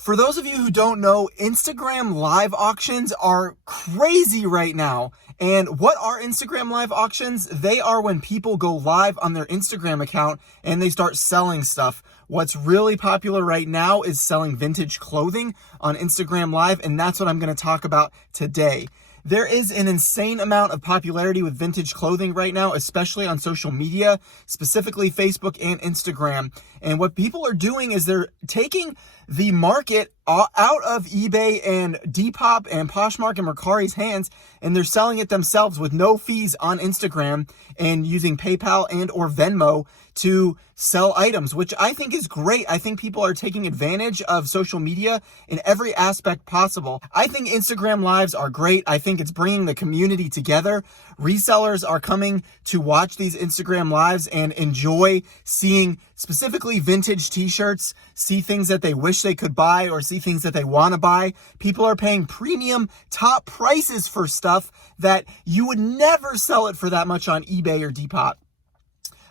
For those of you who don't know, Instagram live auctions are crazy right now. And what are Instagram live auctions? They are when people go live on their Instagram account and they start selling stuff. What's really popular right now is selling vintage clothing on Instagram Live, and that's what I'm going to talk about today. There is an insane amount of popularity with vintage clothing right now, especially on social media, specifically Facebook and Instagram. And what people are doing is they're taking the market out of eBay and Depop and Poshmark and Mercari's hands, and they're selling it themselves with no fees on Instagram and using PayPal and or Venmo to sell items, which I think is great. I think people are taking advantage of social media in every aspect possible. I think Instagram lives are great. I think it's bringing the community together. Resellers are coming to watch these Instagram lives and enjoy seeing specifically vintage t-shirts, see things that they wish they could buy or see things that they want to buy. People are paying premium top prices for stuff that you would never sell it for that much on eBay or Depop.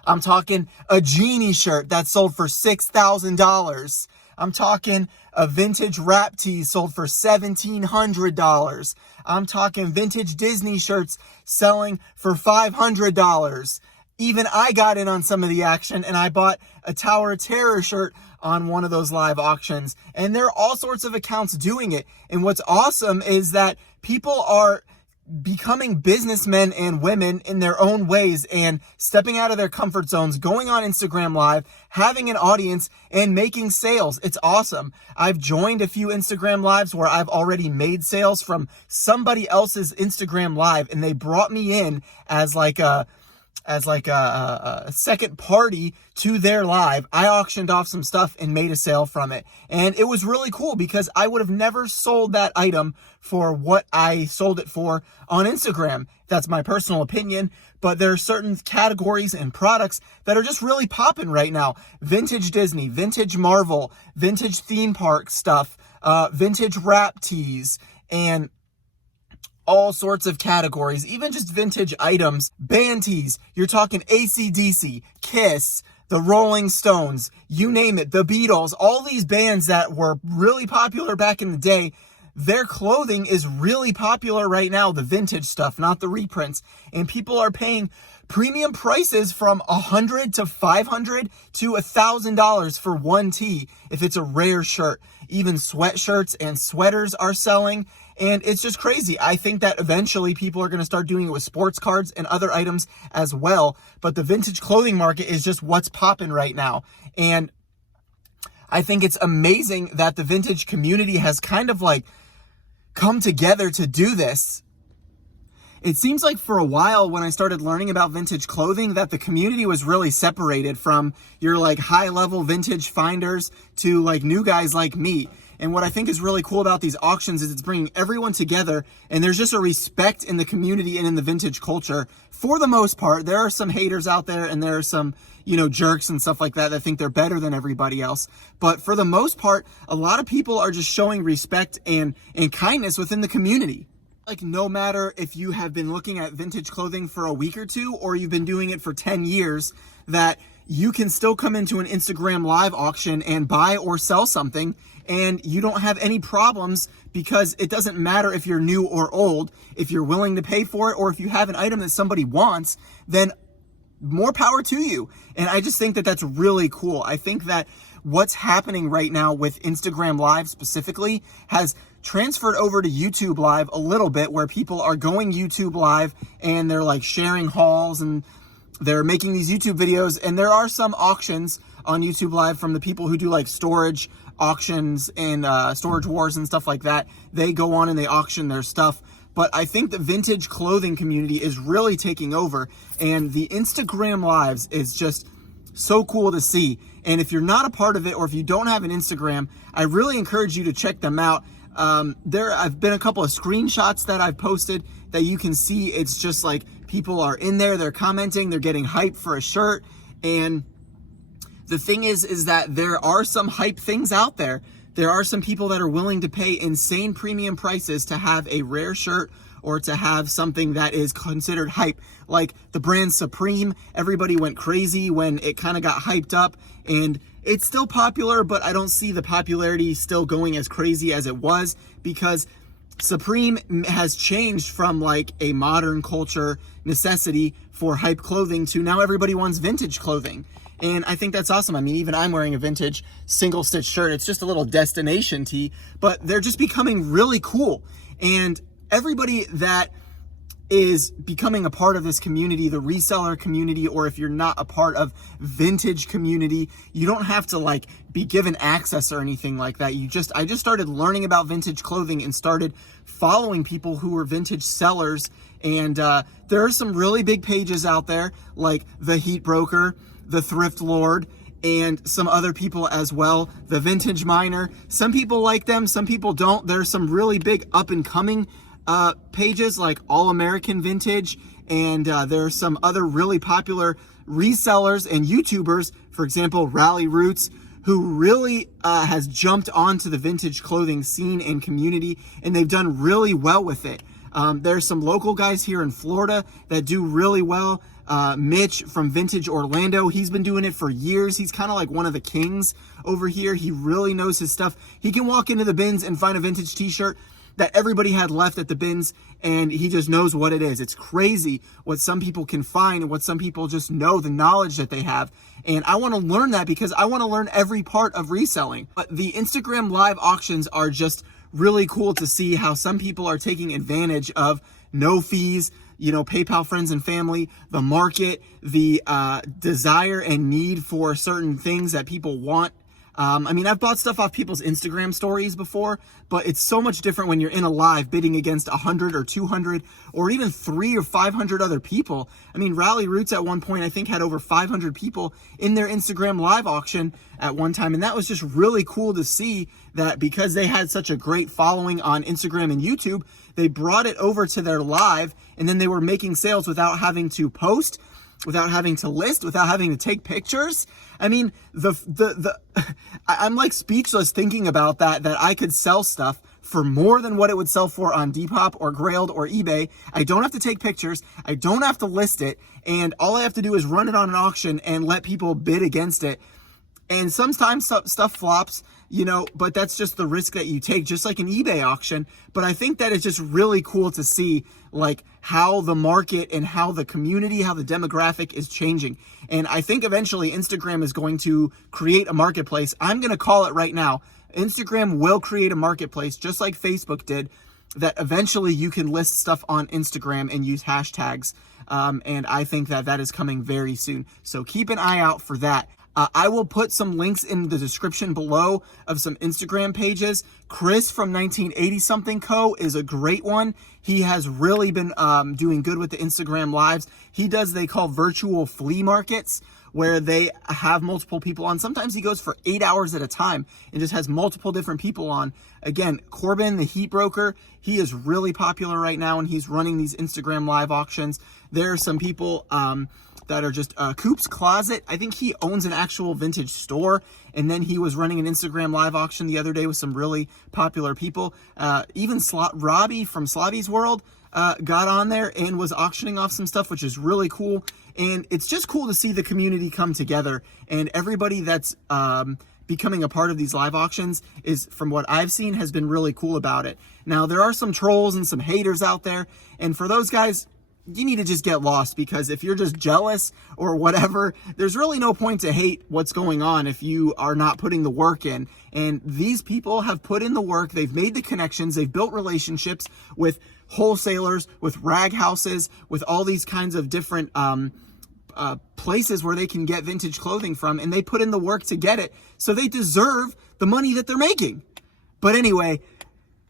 I'm talking a Genie shirt that sold for $6,000. I'm talking a vintage rap tee sold for $1,700. I'm talking vintage Disney shirts selling for $500. Even I got in on some of the action and I bought a Tower of Terror shirt on one of those live auctions. And there are all sorts of accounts doing it. And what's awesome is that people are becoming businessmen and women in their own ways and stepping out of their comfort zones, going on Instagram Live, having an audience and making sales. It's awesome. I've joined a few Instagram Lives where I've already made sales from somebody else's Instagram Live, and they brought me in as like a second party to their live. I auctioned off some stuff and made a sale from it. And it was really cool because I would have never sold that item for what I sold it for on Instagram. That's my personal opinion, but there are certain categories and products that are just really popping right now. Vintage Disney, vintage Marvel, vintage theme park stuff, vintage rap tees, and all sorts of categories, even just vintage items, band tees. You're talking AC/DC, Kiss, the Rolling Stones, you name it, the Beatles, all these bands that were really popular back in the day. Their clothing is really popular right now, the vintage stuff, not the reprints. And people are paying premium prices from $100 to $500 to $1,000 for one tee if it's a rare shirt. Even sweatshirts and sweaters are selling. And it's just crazy. I think that eventually people are going to start doing it with sports cards and other items as well. But the vintage clothing market is just what's popping right now. And I think it's amazing that the vintage community has kind of like come together to do this. It seems like for a while when I started learning about vintage clothing that the community was really separated from your like high level vintage finders to like new guys like me. And what I think is really cool about these auctions is it's bringing everyone together, and there's just a respect in the community and in the vintage culture. For the most part, there are some haters out there and there are some, jerks and stuff like that think they're better than everybody else. But for the most part, a lot of people are just showing respect and kindness within the community. Like no matter if you have been looking at vintage clothing for a week or two, or you've been doing it for 10 years, that you can still come into an Instagram live auction and buy or sell something, and you don't have any problems because it doesn't matter if you're new or old. If you're willing to pay for it, or if you have an item that somebody wants, then more power to you. And I just think that that's really cool. I think that what's happening right now with Instagram Live specifically has transferred over to YouTube Live a little bit, where people are going YouTube Live and they're like sharing hauls and they're making these YouTube videos. And there are some auctions on YouTube Live from the people who do like storage auctions and storage wars and stuff like that. They go on and they auction their stuff. But I think the vintage clothing community is really taking over, and the Instagram Lives is just so cool to see. And if you're not a part of it, or if you don't have an Instagram, I really encourage you to check them out. There have been a couple of screenshots that I've posted that you can see. It's just like people are in there, they're commenting, they're getting hyped for a shirt. And the thing is that there are some hype things out there. There are some people that are willing to pay insane premium prices to have a rare shirt or to have something that is considered hype. Like the brand Supreme, everybody went crazy when it kind of got hyped up, and It's still popular, but I don't see the popularity still going as crazy as it was, because Supreme has changed from like a modern culture necessity for hype clothing to now everybody wants vintage clothing. And I think that's awesome. I mean, even I'm wearing a vintage single stitch shirt. It's just a little destination tee, but they're just becoming really cool. And everybody that is becoming a part of this community, the reseller community, or if you're not a part of vintage community, you don't have to like be given access or anything like that. I just started learning about vintage clothing and started following people who were vintage sellers. And there are some really big pages out there like the Heat Broker, the Thrift Lord, and some other people as well. The Vintage Miner. Some people like them, some people don't. There's some really big up and coming pages like All American Vintage, and there are some other really popular resellers and YouTubers, for example, Rally Roots, who really has jumped onto the vintage clothing scene and community, and they've done really well with it. There's some local guys here in Florida that do really well. Mitch from Vintage Orlando, he's been doing it for years. He's kind of like one of the kings over here. He really knows his stuff. He can walk into the bins and find a vintage t-shirt that everybody had left at the bins, and he just knows what it is. It's crazy what some people can find and what some people just know, the knowledge that they have. And I want to learn that because I want to learn every part of reselling. But the Instagram live auctions are just really cool to see how some people are taking advantage of no fees, you know, PayPal friends and family, the market, the desire and need for certain things that people want. I mean, I've bought stuff off people's Instagram stories before, but it's so much different when you're in a live bidding against 100 or 200 or even 300 or 500 other people. I mean, Rally Roots at one point, I think, had over 500 people in their Instagram live auction at one time. And that was just really cool to see that because they had such a great following on Instagram and YouTube, they brought it over to their live, and then they were making sales without having to post, without having to list, without having to take pictures. I mean, I'm like speechless thinking about that I could sell stuff for more than what it would sell for on Depop or Grailed or eBay. I don't have to take pictures. I don't have to list it. And all I have to do is run it on an auction and let people bid against it. And sometimes stuff flops, you know, but that's just the risk that you take, just like an eBay auction. But I think that it's just really cool to see like how the market and how the community, how the demographic is changing. And I think eventually Instagram is going to create a marketplace. I'm going to call it right now. Instagram will create a marketplace just like Facebook did, that eventually you can list stuff on Instagram and use hashtags. And I think that is coming very soon. So keep an eye out for that. I will put some links in the description below of some Instagram pages. Chris from 1980 Something Co. is a great one. He has really been doing good with the Instagram lives. He does, they call virtual flea markets, where they have multiple people on. Sometimes he goes for 8 hours at a time and just has multiple different people on. Again, Corbin, the Heat Broker, he is really popular right now, and he's running these Instagram live auctions. There are some people that are just Coop's Closet. I think he owns an actual vintage store, and then he was running an Instagram live auction the other day with some really popular people. Even Robbie from Slobby's World got on there and was auctioning off some stuff, which is really cool. And it's just cool to see the community come together, and everybody that's becoming a part of these live auctions is, from what I've seen, has been really cool about it. Now, there are some trolls and some haters out there, and for those guys, you need to just get lost, because if you're just jealous or whatever, there's really no point to hate what's going on if you are not putting the work in. And these people have put in the work. They've made the connections. They've built relationships with wholesalers, with rag houses, with all these kinds of different places where they can get vintage clothing from, and they put in the work to get it. So they deserve the money that they're making. But anyway,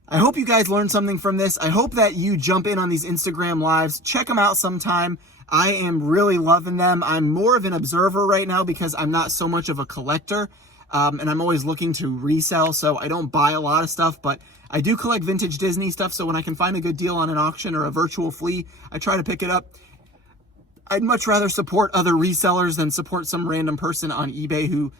I hope you guys learned something from this. I hope that you jump in on these Instagram lives. Check them out sometime. I am really loving them. I'm more of an observer right now because I'm not so much of a collector, and I'm always looking to resell, so I don't buy a lot of stuff, but I do collect vintage Disney stuff, so when I can find a good deal on an auction or a virtual flea, I try to pick it up. I'd much rather support other resellers than support some random person on eBay who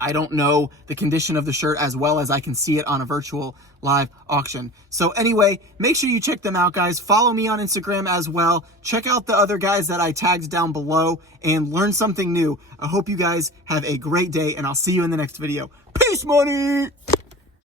I don't know the condition of the shirt as well as I can see it on a virtual live auction. So anyway, make sure you check them out, guys. Follow me on Instagram as well. Check out the other guys that I tagged down below and learn something new. I hope you guys have a great day, and I'll see you in the next video. Peace, money!